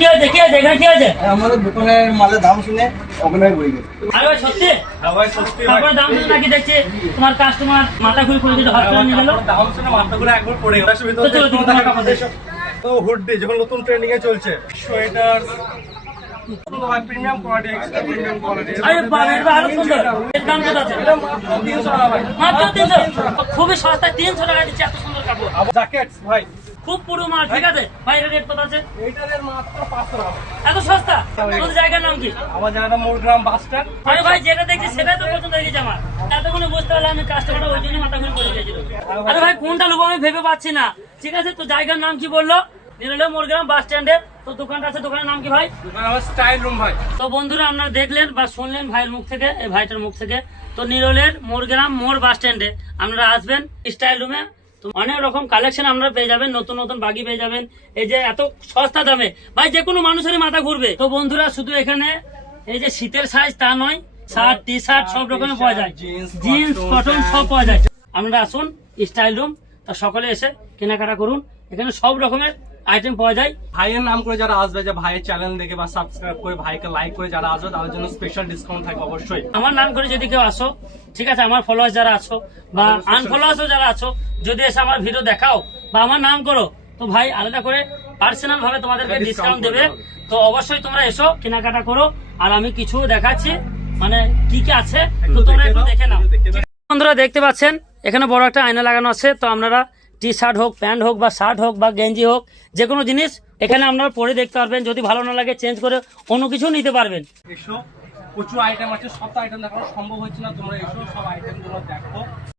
কি হয়েছে? কি হয়েছে? এখানে কি হয়েছে? আমাদের দোকানের মালের দাম শুনে বই গেছে। আরে ভাই সত্যি? ভাই সত্যি তারপরে দাম শুনে নাকি দেখছি তোমার কাস্টমার মাথা ঘুরে হসপিটাল নিয়ে গেল। দাম শুনে মাথাগুলো একবার পড়ে গেল। তো টাকা তো হুডি যখন নতুন ট্রেন্ডিং এ চলছে sweater premium quality extra premium quality আরে বাবা এটা আরও সুন্দর। এর দাম কত আছে? তিনশো টাকা ভাই। মাত্র তিনশো? খুবই সস্তা তিনশো টাকা দিচ্ছে এত সুন্দর কাপড়। জ্যাকেটস ভাই। খুব পুরো মাল ঠিক আছে? ভাই এটা রেট কত আছে? মাত্র টাকা। এত সস্তা? তোর জায়গার নাম কি? আমার জায়গাটা মোরগ্রাম বাস স্ট্যান্ড। আরে ভাই যেটা দেখছি সেটাই তো পছন্দ হয়ে গেছে আমার। এতক্ষণে বুঝতে পারলাম আমি কাস্টমারটা ওই জন্য মাথা ঘুরে পড়ে গেছিল। আরে ভাই কোনটা নেব আমি ভেবে পাচ্ছি না। ঠিক আছে তো জায়গার নাম কি বলল? নিরলে মোরগ্রাম বাস স্ট্যান্ডে। তো দোকানটা আছে দোকানের নাম কি ভাই? দোকান আমার স্টাইল রুম ভাই। তো বন্ধুরা আপনারা দেখলেন বা শুনলেন ভাইয়ের মুখ থেকে এই ভাইটার মুখ থেকে। তো নিরলের মোরগ্রাম মোর বাস স্ট্যান্ডে আপনারা আসবেন স্টাইল রুমে। তো অনেক রকম কালেকশন আপনারা পেয়ে যাবেন নতুন নতুন বাগি পেয়ে যাবেন। এই যে এত সস্তা দামে ভাই যে কোনো মানুষেরই মাথা ঘুরবে। তো বন্ধুরা শুধু এখানে এই যে শীতের সাইজ তা নয় শার্ট টি শার্ট সব রকমের পাওয়া যায়। জিন্স কটন সব পাওয়া যায়। আপনারা আসুন স্টাইল রুম তো সকলে এসে কেনাকাটা করুন। এখানে সব রকমের আইটেম পাওয়া যায়। ভাইয়ের নাম করে যারা আসবে যে ভাইয়ের চ্যানেল দেখে বা সাবস্ক্রাইব করে ভাইকে লাইক করে যারা আসবে তাদের জন্য স্পেশাল ডিসকাউন্ট থাকবে অবশ্যই। আমার নাম করে যদি কেউ আসো ঠিক আছে আমার ফলোয়ার্স যারা আছো বা আনফলোয়ার্সও যারা আছো যদি এসে আমার ভিডিও দেখাও বা আমার নাম করো তো ভাই আলাদা করে পার্সোনাল ভাবে তোমাদেরকে ডিসকাউন্ট দেবে। তো অবশ্যই তোমরা এসো কেনাকাটা করো আর আমি কিছু দেখাচ্ছি মানে কি কি আছে তো তোমরা একটু দেখে নাও। বন্ধুরা দেখতে পাচ্ছেন এখানে বড় একটা আয়না লাগানো আছে তো আপনারা টি শার্ট হোক প্যান্ট হোক বা শার্ট হোক বা গেঞ্জি হোক যে কোনো জিনিস এখানে আপনারা পরে দেখতে পারবেন। যদি ভালো না লাগে চেঞ্জ করে অন্য কিছু নিতে পারবেন। প্রচুর আইটেম আছে, সব আইটেম দেখানো সম্ভব হচ্ছে না, তোমরা এসো, সব আইটেমগুলো দেখো।